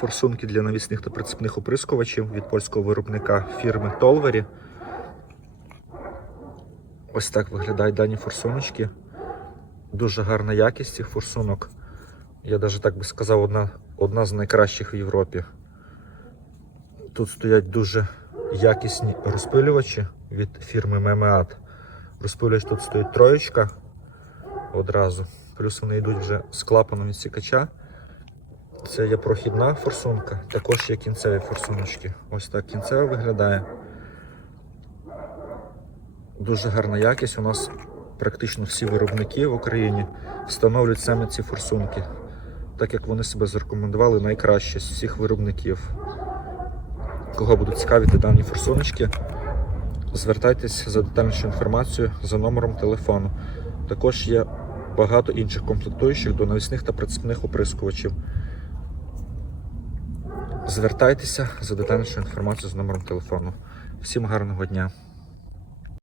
форсунки для навісних та прицепних оприскувачів від польського виробника фірми Толвері. Ось так виглядають дані форсуночки. Дуже гарна якість цих форсунок. Я навіть так би сказав, одна, одна з найкращих в Європі. Тут стоять дуже якісні розпилювачі від фірми Мемеат. Розпилювач тут стоїть троєчка одразу. Плюс вони йдуть вже з клапаном відсікача. Це є прохідна форсунка, також є кінцеві форсуночки. Ось так кінцева виглядає. Дуже гарна якість. У нас практично всі виробники в Україні встановлюють саме ці форсунки, так як вони себе зарекомендували найкраще з всіх виробників. Кого будуть цікавити дані форсуночки, звертайтесь за детальнішою інформацією за номером телефону. Також є багато інших комплектуючих до навісних та прицепних оприскувачів. Звертайтеся за детальнішу інформацію з номером телефону. Всім гарного дня!